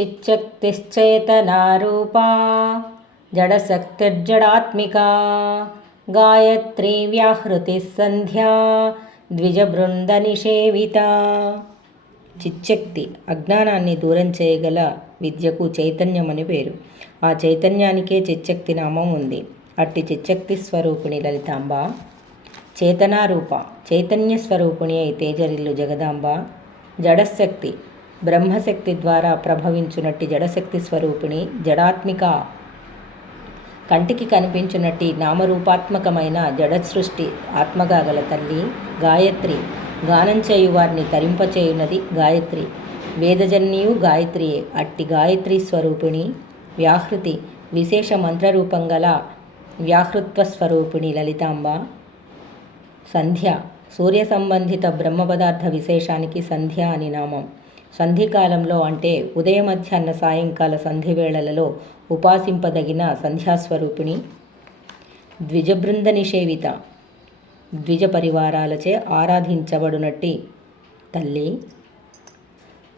చిచ్చక్తిశ్చేతనారూపా జడశక్తిర్జడాత్మికా గాయత్రీ వ్యాహృతి సంధ్యా ద్విజబృందనిషేవిత చిచ్చక్తి అజ్ఞానాన్ని దూరం చేయగల విద్యకు చైతన్యమని పేరు. ఆ చైతన్యానికే చిచ్చక్తి నామం ఉంది. అట్టి చిచ్చక్తి స్వరూపిణి లలితాంబ చేతనారూప చైతన్య స్వరూపిణి అయితే తేజరిల్లు జగదాంబ జడశక్తి బ్రహ్మశక్తి ద్వారా ప్రభవించునట్టి జడశక్తి స్వరూపిణి జడాత్మిక కంటికి కనిపించునట్టి నామరూపాత్మకమైన జడ సృష్టి ఆత్మగా గల తల్లి గాయత్రి గానం చేయు వారిని తరింపచేయునది గాయత్రి. వేదజన్యు గాయత్రియే. అట్టి గాయత్రి స్వరూపిణి వ్యాహృతి విశేష మంత్రరూపం గల వ్యాహృత్వ స్వరూపిణి లలితాంబ. సంధ్య. సూర్య సంబంధిత బ్రహ్మ పదార్థ విశేషానికి సంధ్య అని నామం. సంధికాలంలో అంటే ఉదయ మధ్యాహ్న సాయంకాల సంధి వేళలలో ఉపాసింపదగిన సంధ్యాస్వరూపిణి. ద్విజబృంద నిషేవిత. ద్విజ పరివారాలచే ఆరాధించబడునట్టి తల్లి.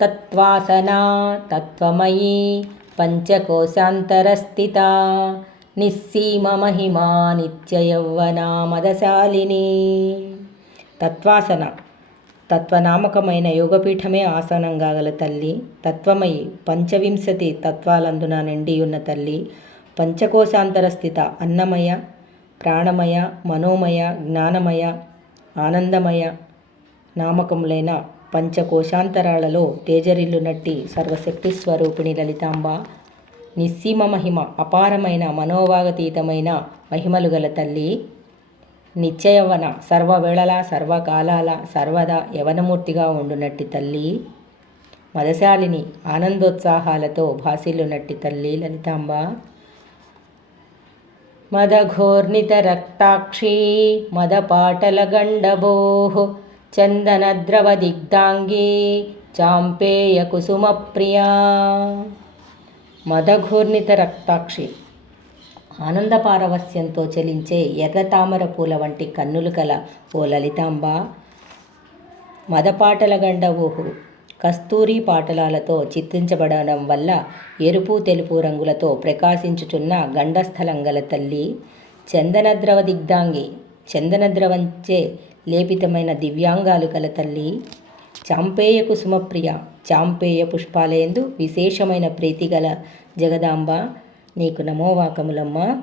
తత్వాసనా తత్వమయీ పంచకోశాంతరస్థిత నిస్సీమ మహిమా నిత్యయౌవనా మదశాలిని తత్వాసన. తత్వనామకమైన యోగపీఠమే ఆసనంగా గల తల్లి తత్వమై పంచవింశతి తత్వాలందున నిండి ఉన్న తల్లి పంచకోశాంతర స్థిత అన్నమయ ప్రాణమయ మనోమయ జ్ఞానమయ ఆనందమయ నామకములైన పంచకోశాంతరాలలో తేజరిల్లునట్టి సర్వశక్తి స్వరూపిణి లలితాంబ నిస్సీమ మహిమ అపారమైన మనోవాగతీతమైన మహిమలు గల తల్లి నిత్యయవన సర్వవేళల సర్వకాలాల సర్వదా యవనమూర్తిగా ఉండునట్టి తల్లి. మదశాలిని ఆనందోత్సాహాలతో భాసిల్లునట్టి తల్లి లలితాంబ. మదఘోర్నితరక్తాక్షీ మదపాటలగండబోః చందనద్రవదిగ్ధాంగీ చాంపేయకుసుమప్రియా మదఘోర్ణిత రక్తాక్షి ఆనంద పారవస్యంతో చలించే ఎర్ర పూల వంటి కన్నులు కల ఓ లలితాంబ మదపాటల గండవోహు కస్తూరి పాటలాలతో చిత్రించబడడం వల్ల ఎరుపు తెలుపు రంగులతో ప్రకాశించుచున్న గండస్థలం గల తల్లి చందనద్రవ దిగ్ధాంగి చందనద్రవంచే లేపితమైన దివ్యాంగాలు గల తల్లి చాంపేయ కుసుమప్రియ చాంపేయ పుష్పాలయందు విశేషమైన ప్రీతి గల జగదాంబ నీకు నమోవాకములమ్మ.